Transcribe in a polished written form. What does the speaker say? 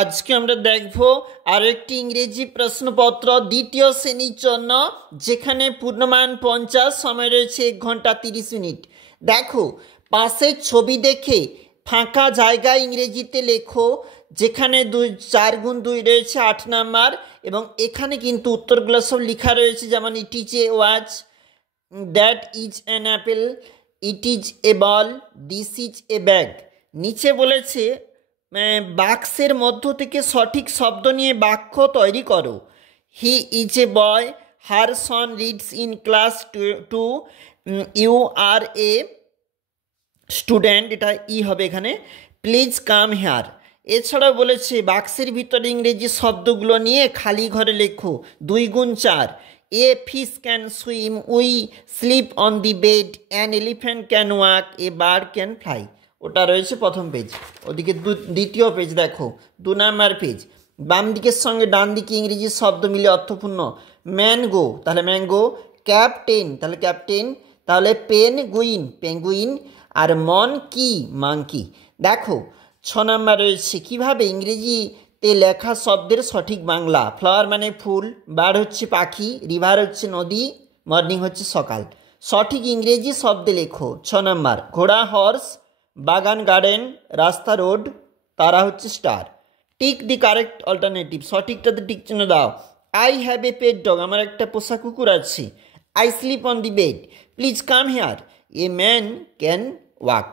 আজকে আমরা দেখব আরো একটি ইংরেজি প্রশ্নপত্র দ্বিতীয় শ্রেণীর জন্য, যেখানে পূর্ণমান 50, সময় রয়েছে 1 ঘন্টা 30 মিনিট। দেখো, পাশের ছবি দেখে ফাঁকা জায়গায় ইংরেজিতে লেখো, যেখানে 4 গুণ 2 রয়েছে 8 নাম্বার, এবং এখানে কিন্তু উত্তরগুলো সব লেখা রয়েছে, যেমন it is a watch, that is an Apple, it is a ball, this is a bag. নিচে বলেছে বাক্সের মধ্য থেকে সঠিক শব্দ নিয়ে বাক্য তৈরি করো। He is a boy, her son reads in class 2, you are a student, এটা ই হবে এখানে, প্লিজ কাম হেয়ার। এছাড়াও বলেছে বাক্সের ভিতরে ইংরেজি শব্দগুলো নিয়ে খালি ঘরে লেখো। 2 গুণ 4, a fish can swim, we sleep on the bed, an elephant can walk, a bird can fly. ওটা রয়েছে প্রথম পেজ। ওদিকে দ্বিতীয় পেজ দেখো, 2 নাম্বার পেজ। বাম দিকের সঙ্গে ডান দিকে ইংরেজি শব্দ মিলে অর্থপূর্ণ। ম্যানগো, তাহলে ম্যাঙ্গো। ক্যাপ্টেন, তাহলে ক্যাপ্টেন। তাহলে পেনগুইন, পেঙ্গুইন। আর মনকি, মাংকি। দেখো 6 নাম্বার রয়েছে কিভাবে ইংরেজিতে লেখা শব্দের সঠিক বাংলা। ফ্লাওয়ার মানে ফুল, বার্ড হচ্ছে পাখি, রিভার হচ্ছে নদী, মর্নিং হচ্ছে সকাল। সঠিক ইংরেজি শব্দে লেখো। 6 নাম্বার, ঘোড়া হর্স, বাগান গার্ডেন, রাস্তা রোড, তারা হচ্ছে star. Tick the correct alternative, সঠিকটাতে টিক চিহ্ন দাও। I have a pet dog, আমার একটা পোষা কুকুর আছে। I sleep on the bed, please come here, a man can walk.